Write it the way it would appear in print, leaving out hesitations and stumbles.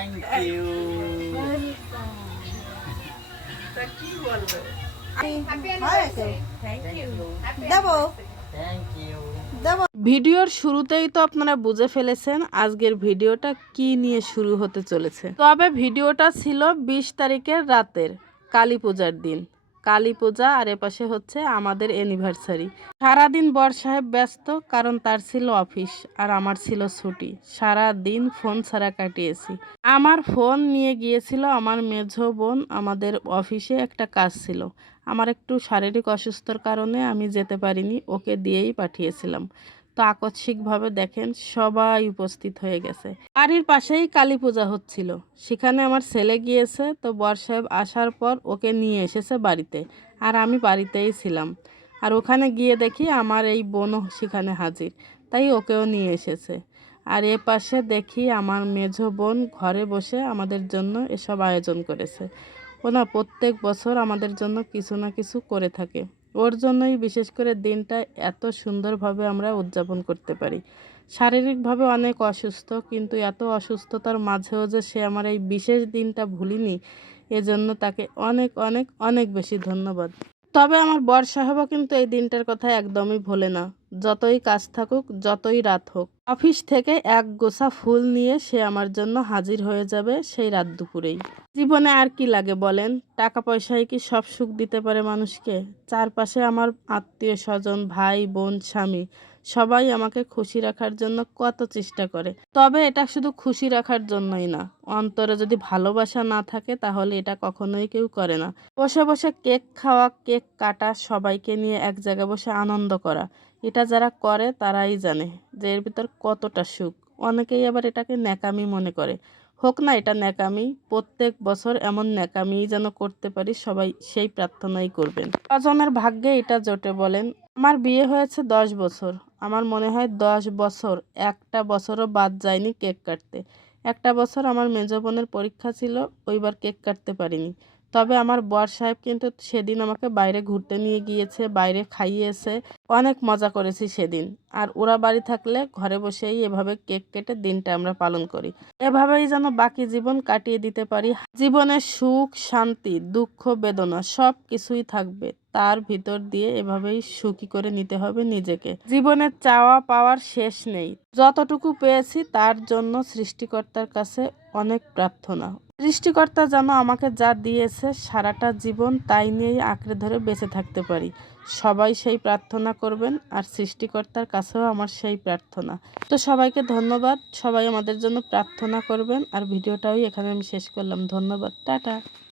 Thank you. Thank you. ভিডিওর শুরুতেই তো আপনারা বুঝে ফেলেছেন আজকের ভিডিওটা কি নিয়ে শুরু হতে চলেছে। তবে ভিডিওটা ছিল 20 তারিখের রাতের, কালী পূজার দিন। কালী পূজা আর এপাশে হচ্ছে আমাদের অ্যানিভার্সারি। সারাদিন বর সাহেব ব্যস্ত, কারণ তার ছিল অফিস আর আমার ছিল ছুটি। সারা দিন ফোন ছাড়া কাটিয়েছি। আমার ফোন নিয়ে গিয়েছিল আমার মেঝো বোন, আমাদের অফিসে একটা কাজ ছিল। আমার একটু শারীরিক অসুস্থতার কারণে আমি যেতে পারিনি, ওকে দিয়েই পাঠিয়েছিলাম। তো আকস্মিকভাবে দেখেন সবাই উপস্থিত হয়ে গেছে। বাড়ির পাশেই কালী পূজা হচ্ছিল, সেখানে আমার ছেলে গিয়েছে। তো বর সাহেব আসার পর ওকে নিয়ে এসেছে বাড়িতে, আর আমি বাড়িতেই ছিলাম। আর ওখানে গিয়ে দেখি আমার এই বোনও সেখানে হাজির, তাই ওকেও নিয়ে এসেছে। আর এ পাশে দেখি আমার মেঝো বোন ঘরে বসে আমাদের জন্য এসব আয়োজন করেছে। ও না প্রত্যেক বছর আমাদের জন্য কিছু না কিছু করে থাকে। ওর জন্যই বিশেষ করে দিনটা এত সুন্দরভাবে আমরা উদযাপন করতে পারি। শারীরিকভাবে অনেক অসুস্থ, কিন্তু এত অসুস্থতার মাঝেও যে সে আমার এই বিশেষ দিনটা ভুলিনি, এজন্য তাকে অনেক অনেক অনেক বেশি ধন্যবাদ। তবে আমার বর সাহেবও কিন্তু এই দিনটার কথা একদমই ভোলে না। যতই কাজ থাকুক, যতই রাত হোক, অফিস থেকে এক গোছা ফুল নিয়ে সে আমার জন্য হাজির হয়ে যাবে সেই রাত দুপুরেই। জীবনে আর কি লাগে বলেন? টাকা পয়সায় কি সব সুখ দিতে পারে মানুষকে? চারপাশে আমার আত্মীয় স্বজন, ভাই বোন, স্বামী, সবাই আমাকে খুশি রাখার জন্য কত চেষ্টা করে। তবে এটা শুধু খুশি রাখার জন্যই না, অন্তরে যদি ভালোবাসা না থাকে তাহলে এটা কখনোই কেউ করে না। বসে বসে কেক খাওয়া, কেক কাটা, সবাইকে নিয়ে এক জায়গায় বসে আনন্দ করা, এটা যারা করে তারাই জানে যে এর ভিতর কতটা সুখ। অনেকেই আবার এটাকে ন্যাকামি মনে করে। হোক না এটা ন্যাকামি, প্রত্যেক বছর এমন ন্যাকামিই যেন করতে পারি, সবাই সেই প্রার্থনাই করবেন। কজনের ভাগ্যে এটা জোটে বলেন? আমার বিয়ে হয়েছে 10 বছর। আমার মনে হয় 10 বছর একটা বছরও বাদ যায়নি কেক কাটতে। একটা বছর আমার মেজো বোনের পরীক্ষা ছিল, ওইবার কেক কাটতে পারিনি। তবে আমার বর সাহেব কিন্তু সেদিন আমাকে বাইরে ঘুরতে নিয়ে গিয়েছে, বাইরে খাইয়েছে, অনেক মজা করেছি সেদিন। আর ওরা বাড়ি থাকলে ঘরে বসেই এভাবে কেক কেটে দিনটা আমরা পালন করি। এভাবেই যেন বাকি জীবন কাটিয়ে দিতে পারি। জীবনের সুখ, শান্তি, দুঃখ, বেদনা সব কিছুই থাকবে, তার ভিতর দিয়ে এভাবেই সুখী করে নিতে হবে নিজেকে। জীবনের চাওয়া পাওয়ার শেষ নেই। যতটুকু পেয়েছি তার জন্য সৃষ্টিকর্তার কাছে অনেক প্রার্থনা। সৃষ্টিকর্তা যেন আমাকে যা দিয়েছে সারাটা জীবন তাই নিয়েই আঁকড়ে ধরে বেঁচে থাকতে পারি। সবাই সেই প্রার্থনা করবেন, আর সৃষ্টিকর্তার কাছেও আমার সেই প্রার্থনা। তো সবাইকে ধন্যবাদ, সবাই আমাদের জন্য প্রার্থনা করবেন। আর ভিডিওটাও এখানে আমি শেষ করলাম। ধন্যবাদ, টাটা।